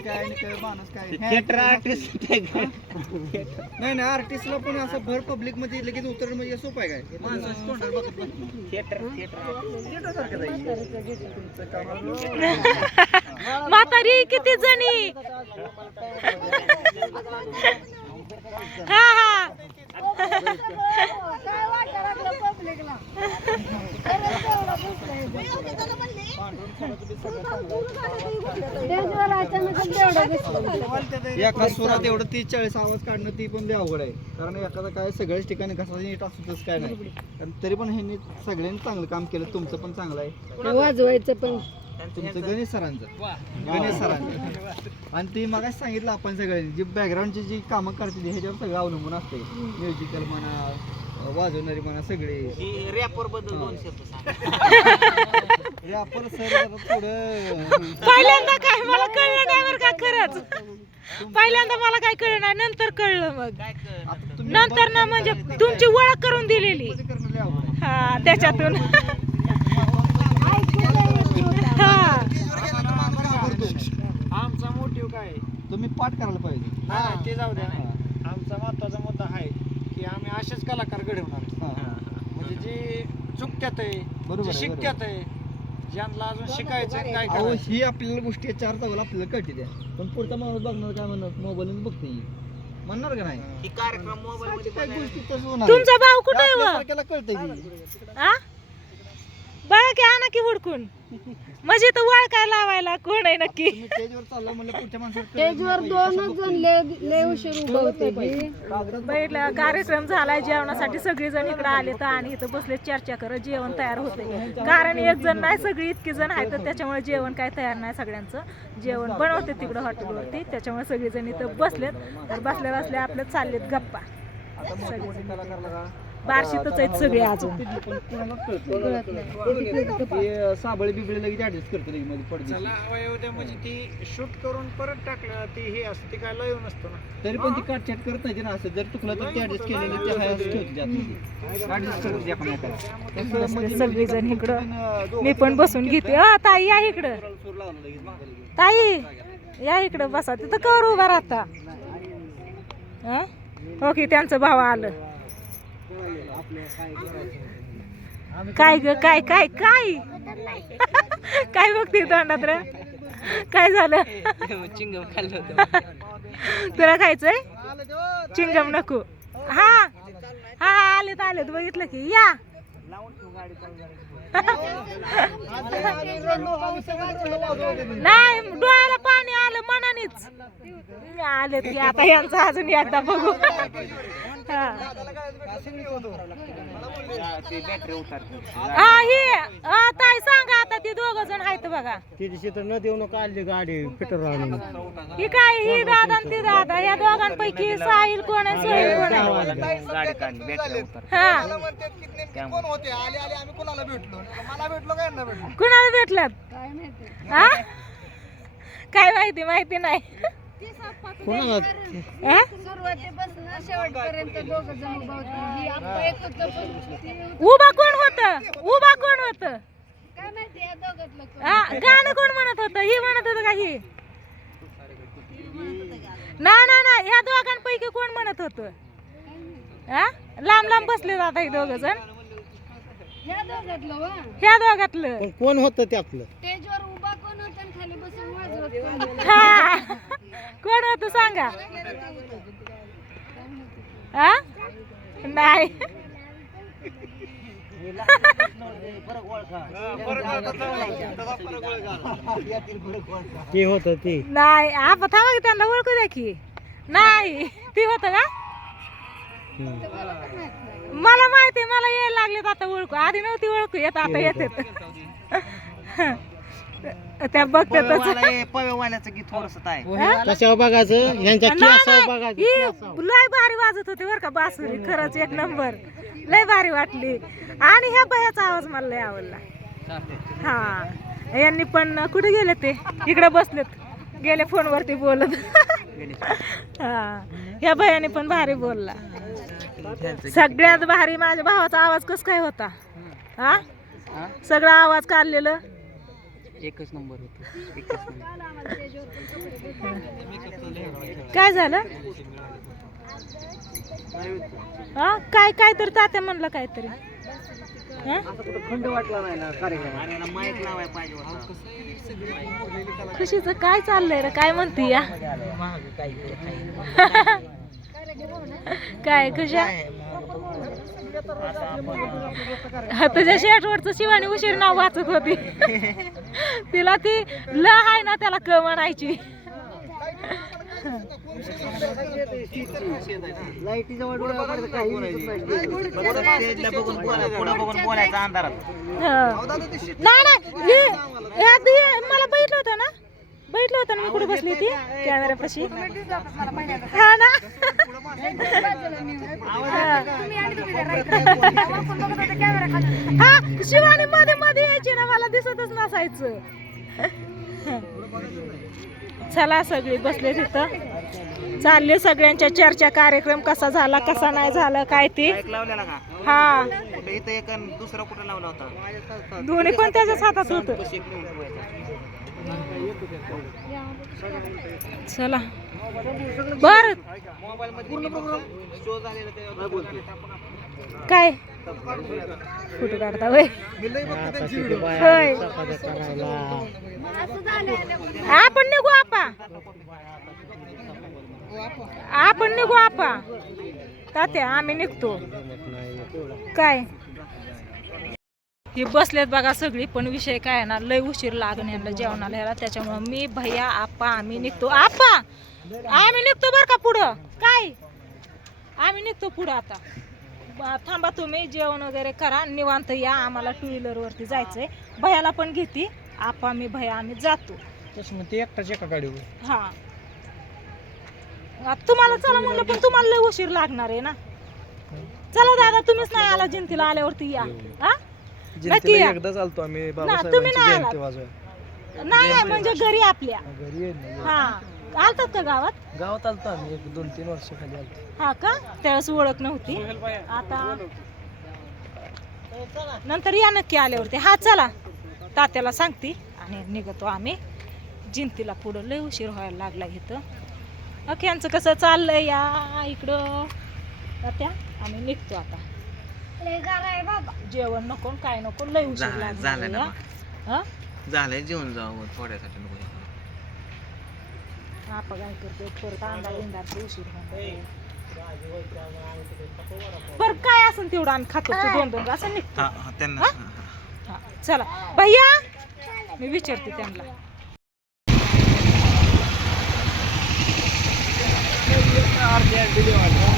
काय आणि काय माणूस काय. थिएटर आर्टिस्ट नाही नाही आर्टिस्टला पण असं भर पब्लिकमध्ये लगेच उतरणं म्हणजे सोपं आहे काय? माणसाची तोंडाला बघत नाही. थिएटर थिएटर थिएटरसारखंच आहे. म्हातारी किती जणी हा हा एका सुरात एवढं तीस चाळीस आवाज काढणं ती पण लई अवघड आहे. कारण एखादा काय सगळ्याच ठिकाणी कसा नीट असतच काय नाही. पण तरी पण ह्यांनी सगळ्यांनी चांगलं काम केलं. तुमचं पण चांगलं आहे. वाजवायचं पण. तुमचं गणेश सरांचं. गणेश सरांचं. आणि ती मग सांगितलं आपण सगळ्यांनी जी बॅकग्राऊंडची जी कामं करते ह्याच्यावर सगळं अवलंबून असते म्युझिकल म्हणा वाजवणारी म्हणा सगळे. रॅपरबद्दल दोन शब्द सांग. रॅपर सर थोडं पहिल्यांदा काय? मला कळलं नाही बरं का खरंच. पहिल्यांदा मला काय कळलं नाही नंतर कळलं मग. नंतर? ना म्हणजे तुमची ओळख करून दिलेली. हा त्याच्यातून. हा. आमचा मोटिव्ह काय? तुम्ही पाठ करायला पाहिजे. नाही, ते जाऊ द्या आमचा महत्त्वाचा मुद्दा आहे की आम्ही असेच कलाकार घडवणार. हा, हा. म्हणजे जे चुकत्यात आहे बरोबर शिकत्यात आहे ज्यांना अजून शिकायचं काय अहो करायचं? ही आपल्याला गोष्टी चार चावला आपल्याला कळते त्या. पण पुढचा माणूस बघणार काय म्हणणार मोबाईल बघते ही. म्हणणार का नाही? ही. कार्यक्रम मोबाईल मध्ये काय गोष्टी तसं होणार. तुमचा भाऊ कुठे आहे व? आपल्याला कळतंय की. आ? बघा की आणा की हुडकून. म्हणजे तर वळ काय लावायला कोण आहे नक्की? स्टेजवर दोनच जण लय लय उशीर उभं होते पाहिजे. कागदात बैठला कार्यक्रम झालाय जेवणासाठी सगळे जण इकडे आले तर आणि इथं बसले चर्चा करत जेवण तयार होते. कारण एक जण नाही सगळी इतकी जण आहेत तर त्याच्यामुळे जेवण काय तयार नाही सगळ्यांचं. जेवण बनवते तिकडं हॉटेलवरती त्याच्यामुळे सगळे जण इथं बसलेत. तर बसल्या बसल्या आपल्या चाललेत गप्पा. आता बारशीतच आहेत सगळे अजून. साबळे बिबळे लगेच ऍडजस्ट करतो लगेच मध्ये पडदे चला अवयव द्या म्हणजे ती शूट करून परत टाकलं ती हे असते ती काय लाईव्ह नसतं ना. तरी पण ती काटछाट करत नाही ना असं. जर चुकलं तर ते ऍडजस्ट केलेलं ते हाय असं ठेवते ऍडजस्ट करत ते आपण एकाला. तसं म्हणजे सगळी जण इकडं. मी पण बसून घेते. अ ताई या इकडं. सूर लावला लगेच मागायला लगेच. ताई या इकडं बसा. तिथं कवर उभा राहता. हं? ओके त्यांचं भाव आलं. काय ग काय काय काय? काय बघते तोंडात रे? काय झालं? चिंगम खाल्लं होतं. तुला खायचंय? चिंगम नको. हा. हा आलेत आलेत. बघितलं की. या. नाही डोळ्याला पाणी आलं मनानेच. आलेत की आता यांचं अजून एकदा बघू. हा. ते हा, ताई सांगा आता ती आहेत बघा. ती दिवशी तर न देऊ नका आली गाडी फिटर राहणार ही काय ही दादा आणि ती दादा या दोघांपैकी साहिल कोण सोहिल कोण आहे? गाडी काढली उतार हा. कोण होते? आले आले आम्ही कोणाला भेटलो? मला भेटलो काय यांना भेटलो? कुणाला भेटलात? काय माहिती? हा? काय माहिती माहिती नाही. हा? सुरुवातीपासून शेवटपर्यंत दोघ जण उभं होते ही आप्पा एक होतं पण ती- उभा कोण होत? उभा कोण होत? हा गाणं कोण म्हणत होतं? ही म्हणत होतं का ही? ना ना ना या दोघांपैकी कोण म्हणत होत? हा? लांब लांब बसले जात हे दोघ जण. या दोघातलं. वा ह्या दोघातलं कोण होतं ते आपलं? स्टेजवर उभा कोण होता आणि खाली बसून वाजवत कोण होतं? हा. कोण होत सांगा. हा? नाही. ते होतं ते. नाही आपण थांबा की त्यांना ओळखू द्या की. नाही ती होत का? मला माहिती मला यायला लागलेत आता ओळखू. आधी नव्हती ओळखू येत आता येतात. त्या बघतातच पव्यावाल्याचं गीत थोडस आहे कशावर बघायचं? ही केसावर. लय भारी वाजत होती बरं का बासुरी खरंच एक नंबर. लय भारी वाटली. आणि ह्या बह्याचा आवाज मला लय आवडला. हा. यांनी पण कुठे गेले ते? इकडे बसलेत. गेले फोनवरती बोलत. हा. ह्या भयाने पण भारी बोलला. सगळ्यात भारी माझ्या भावाचा आवाज कस काय होता? हा? सगळा आवाज काढलेलं? एकच नंबर होतो. काय झालं? हा? काय काय तर तात्या म्हणलं काहीतरी. हा? खंड वाटला नाही ना कार्यक्रम? खुशीचं काय चाललंय रे? काय म्हणते या? काय खुशा तुझ्या शेटवरचं शिवानी उशीर नाव वाचत होती. तिला ती ल आहे ना त्याला क म्हणायची. मला बघितलं होतं ना बघितलं होतं ना मी कुठे बसली होती कॅमेऱ्यापाशी हा ना हा शिवानी मध्ये मध्ये यायची ना मला दिसतच नसायचं. चला सगळी बसले तिथं. चालले सगळ्यांच्या चर्चा कार्यक्रम कसा झाला कसा नाही झाला काय ते. हा. कुठे इथं एक दुसरा कुठं लावला होता दोन्ही पण त्याच्याच हातात होत? चला. बर. काय? फोटो काढता होय. आपण निघू आपा. आपण निघू आपा. तात्या आम्ही निघतो. काय? ही बसलेत बघा सगळी पण विषय काय ना लय उशीर लागण यांना जेवणाला ह्याला. त्याच्यामुळं मी भैया आपा आम्ही निघतो. आपा! आम्ही निघतो बरं का पुढं? काय? आम्ही निघतो पुढं आता. ब- थांबा तुम्ही जेवण वगैरे करा निवांत या आम्हाला टू व्हीलर वरती जायचंय. भैयाला पण घेते आपा मी भैया आम्ही जातो. तसं मग ते एकटाच एका गाडीवर. हा. तुम्हाला चला म्हणलं पण तुम्हाला लय उशीर लागणार आहे ना. चला दादा तुम्हीच नाही आला जयंतीला आल्यावरती या. हा? नक्की या. एकदा चालतो आम्ही बाबासाहेबांची तुम्ही नाही जयंती नाही नाही म्हणजे घरी आपल्या. घरी येईल ना हा. आलतात का गावात? गावात आलतो आम्ही. एक दोन तीन वर्ष खाली आलतो. हा का? त्यावेळेस ओळख नव्हती. आता नंतर या नक्की आल्यावरती. हा चला. तात्याला सांगते. आणि निघतो आम्ही. जिंतीला पुढं लय उशीर व्हायला लागला इथं. ओके यांचं कसं चाललंय या इकडं? तात्या आम्ही निघतो आता. जेवण नको काय नको लय उशीर झालं- लागला झालं ना हा? झालंय जेवण जावं थोड्यासाठी नको. आपण काय करतो उशीर बरं काय असेल तेवढं आम्ही खातो ते दोन दोन असं निघतो. हा हा त्यांना. हा? हा, चला. भैया मी विचारते त्यांना. काय झालं